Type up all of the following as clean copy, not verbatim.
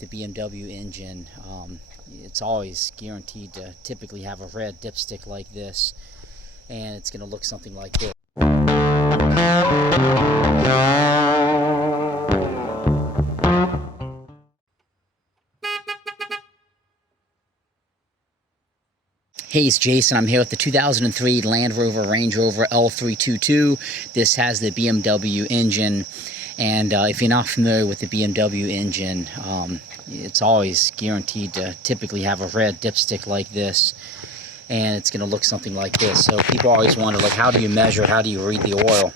with the BMW engine, it's always guaranteed to typically have a red dipstick like this, and it's going to look something like this. Hey, it's Jason. I'm here with the 2003 Land Rover Range Rover L322. This has the BMW engine, and if you're not familiar with the BMW engine, it's always guaranteed to typically have a red dipstick like this, and it's going to look something like this. So people always wonder, like, how do you measure, how do you read the oil?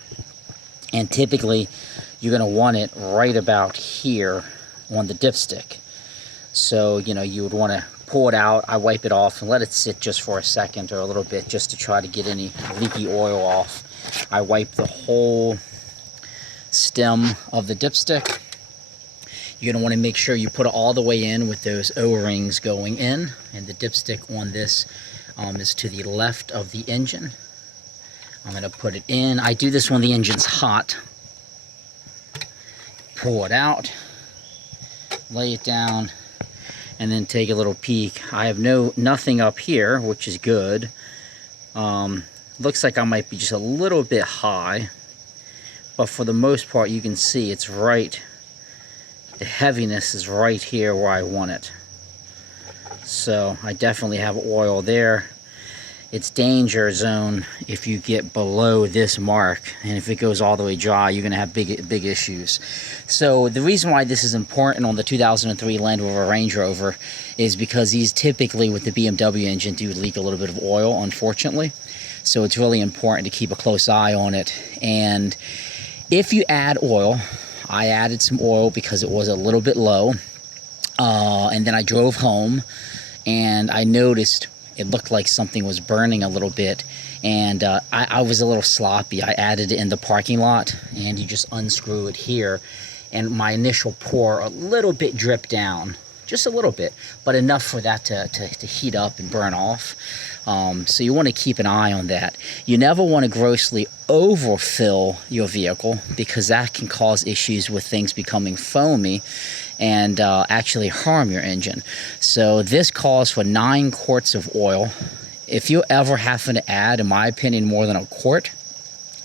And typically you're going to want it right about here on the dipstick. So, you would want to pull it out. I wipe it off and let it sit just for a second or a little bit just to try to get any leaky oil off. I wipe the whole stem of the dipstick. You're going to want to make sure you put it all the way in with those O-rings going in, and the dipstick on this is to the left of the engine. I'm going to put it in. I do this when the engine's hot. Pull it out, lay it down, and then take a little peek. I have nothing up here, which is good. Looks like I might be just a little bit high, but for the most part you can see it's right. The heaviness is right here where I want it. So I definitely have oil there. It's danger zone if you get below this mark, and if it goes all the way dry, you're going to have big issues. So the reason why this is important on the 2003 Land Rover Range Rover is because these typically with the BMW engine do leak a little bit of oil, unfortunately. So it's really important to keep a close eye on it. And if you add oil, I added some oil because it was a little bit low, and then I drove home and I noticed it looked like something was burning a little bit, and I was a little sloppy. I added it in the parking lot, and you just unscrew it here, and my initial pour a little bit dripped down, just a little bit, but enough for that to heat up and burn off. So you want to keep an eye on that. You never want to grossly overfill your vehicle, because that can cause issues with things becoming foamy and actually harm your engine. So this calls for 9 quarts of oil. If you ever happen to add, in my opinion, more than a quart,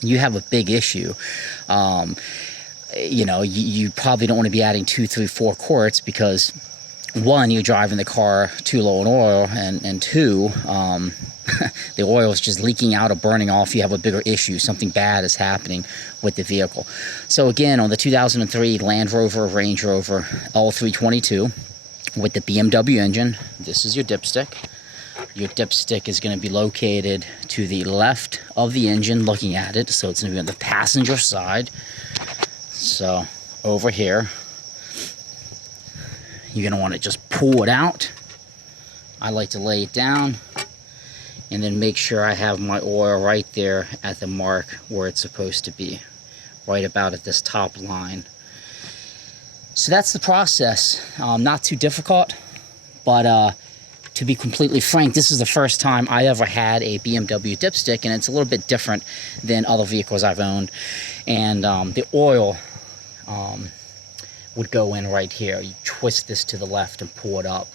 you have a big issue. You probably don't want to be adding 2, 3, 4 quarts, because one, you're driving the car too low in oil, and two, the oil is just leaking out or burning off. You have a bigger issue. Something bad is happening with the vehicle. So again, on the 2003 Land Rover Range Rover L322 with the BMW engine, this is your dipstick. Your dipstick is going to be located to the left of the engine, looking at it. So it's going to be on the passenger side. So over here, you're going to want to just pull it out. I like to lay it down and then make sure I have my oil right there at the mark where it's supposed to be, right about at this top line. So that's the process. Not too difficult, but to be completely frank, this is the first time I ever had a BMW dipstick, and it's a little bit different than other vehicles I've owned. And the oil would go in right here. You twist this to the left and pull it up.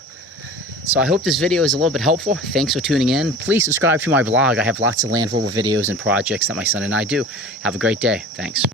So I hope this video is a little bit helpful. Thanks for tuning in. Please subscribe to my blog. I have lots of Land Rover videos and projects that my son and I do. Have a great day. Thanks.